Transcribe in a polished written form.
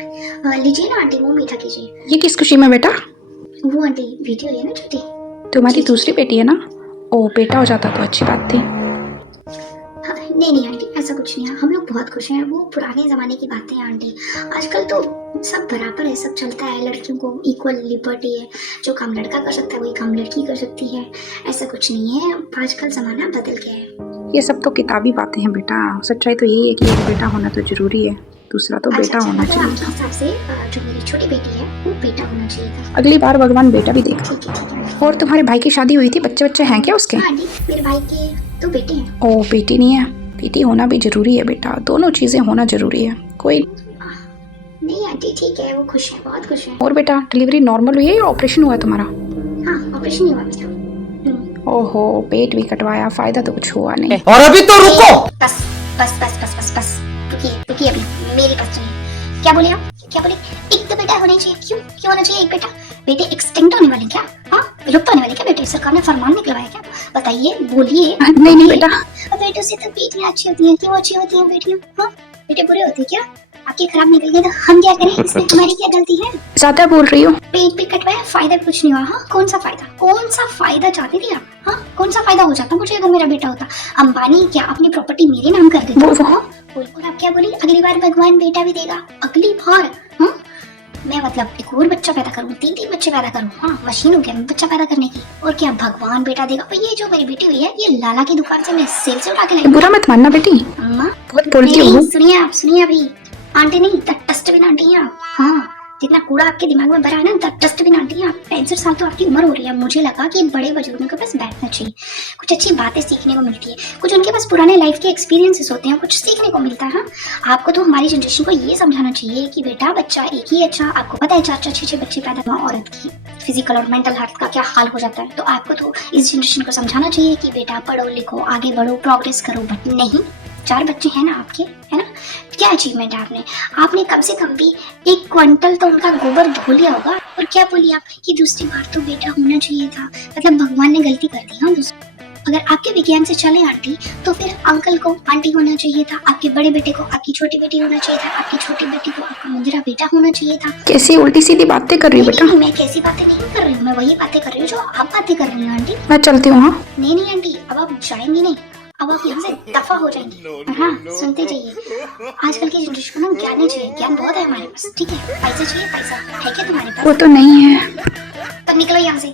लीजिए ना आंटी, वो मीठा कीजिए। ये किस खुशी में बेटा? वो आंटी बेटी हुई है ना छोटी। तुम्हारी दूसरी बेटी है ना? ओ, बेटा हो जाता तो अच्छी बात थी। हाँ, नहीं नहीं आंटी, ऐसा कुछ नहीं है, हम लोग बहुत खुश हैं। वो पुराने ज़माने की बातें हैं आंटी। आजकल तो सब बराबर है, सब चलता है, लड़कियों को इक्वल लिबर्टी है। जो काम लड़का कर सकता है वही काम लड़की कर सकती है। ऐसा कुछ नहीं है, आजकल ज़माना बदल गया है। ये सब तो किताबी बातें हैं बेटा, सच्चाई तो यही है कि एक बेटा होना तो जरूरी है, दूसरा तो बेटा होना मतलब चाहिए आपके था। हिसाब से जो मेरी छोटी बेटी है वो बेटा होना चाहिए था। अगली बार भगवान बेटा भी देगा। ठीक है। और तुम्हारे भाई की शादी हुई थी, बच्चे हैं क्या उसके? हाँ आंटी, मेरे भाई के 2 बेटे हैं। ओ, बेटी नहीं है? बेटी होना भी जरूरी है बेटा, दोनों चीजें होना जरूरी है। कोई नहीं आंटी ठीक है, वो खुश है, बहुत खुश है। और बेटा, डिलीवरी नॉर्मल हुई है या ऑपरेशन हुआ है तुम्हारा? हाँ, ऑपरेशन ही हुआ मेरा। ओहो, पेट भी कटवाया, फायदा तो कुछ हुआ नहीं। और अभी तो रुको। बस बस बस बस बस बस रुकिए अभी, मेरी बात सुनिए। क्या बोले आप? क्या बोले? एक तो बेटा होना चाहिए। क्यों होना चाहिए एक बेटा? बेटे एक्सटिंक्ट होने वाले क्या? हाँ, विलुप्त होने वाले क्या बेटे? सरकार ने फरमान निकलवाया क्या? बताइए, बोलिए। नहीं बेटा। बेटों से तो बेटियां अच्छी होती हैं। क्यों अच्छी होती हैं बेटियां? हाँ, बेटे बुरे होते हैं क्या? आपकी खराब निकल गई तो हम क्या करें? इसमें हमारी क्या गलती है? ज्यादा बोल रही हो। पेट भी कटवाया, फायदा कुछ नहीं हुआ। हाँ, कौन सा फायदा चाहती थी आप? हाँ, कौन सा फायदा हो जाता मुझे अगर मेरा बेटा होता? अंबानी क्या अपनी प्रॉपर्टी मेरे नाम कर देता? हाँ, बिल्कुल। आप क्या बोली? अगली बार भगवान बेटा भी देगा। अगली बार? हाँ, मैं मतलब एक और बच्चा पैदा करूँ, 3 बच्चे पैदा करूँ। हाँ, मशीन हो गया मैं बच्चा पैदा करने की। और क्या भगवान बेटा देगा? और ये जो मेरी बेटी हुई है, ये लाला की दुकान से मैं सेल से उठा के लाई। बुरा मत मानना बेटी, अम्मा बहुत बोलती हो। सुनिए अभी। आंटी नहीं, डस्टबिन आंटी हैं आप। हाँ, जितना कूड़ा आपके दिमाग में भरा है ना, डस्टबिन आंटी हैं आप। 65 साल तो आपकी उम्र हो रही है। मुझे लगा कि बड़े बुजुर्गों के पास बैठना चाहिए, कुछ अच्छी बातें सीखने को मिलती है, कुछ उनके पास पुराने लाइफ के एक्सपीरियंसेस होते हैं, कुछ सीखने को मिलता है। हाँ, आपको तो हमारी जनरेशन को ये समझाना चाहिए कि बेटा बच्चा एक ही अच्छा। आपको पता है 4-4 6-6 बच्चे पैदा हुआ, औरत की फिजिकल और मेंटल हेल्थ का क्या हाल हो जाता है। तो आपको तो इस जनरेशन को समझाना चाहिए कि बेटा पढ़ो लिखो, आगे बढ़ो, प्रोग्रेस करो। बट नहीं, 4 बच्चे हैं ना आपके, है ना? क्या अचीवमेंट है आपने कम से कम भी 1 क्विंटल तो उनका गोबर धो लिया होगा। और क्या बोली आप कि दूसरी बार तो बेटा होना चाहिए था? मतलब भगवान ने गलती कर दी। हाँ, अगर आपके विज्ञान से चले आंटी, तो फिर अंकल को आंटी होना चाहिए था, आपके बड़े बेटे को आपकी छोटी बेटी होना चाहिए था, आपकी छोटी बेटी को आपका मुंजरा बेटा होना चाहिए था। कैसी उल्टी सीधी बातें कर रही हो बेटा? नहीं, मैं कैसी बातें नहीं कर रही हूँ, मैं वही बातें कर रही हूँ जो आप बातें कर रही हो आंटी। मैं चलती हूँ। हाँ, नहीं आंटी, अब आप जाएंगी नहीं, अब आप यहाँ से दफा हो जाएंगी। हाँ, सुनते जाइए। आजकल की जनरेशन को ना ज्ञान नहीं चाहिए, ज्ञान बहुत है हमारे पास। ठीक है, पैसा चाहिए, पैसा है क्या तुम्हारे पास? वो तो नहीं है। तब निकलो यहाँ से।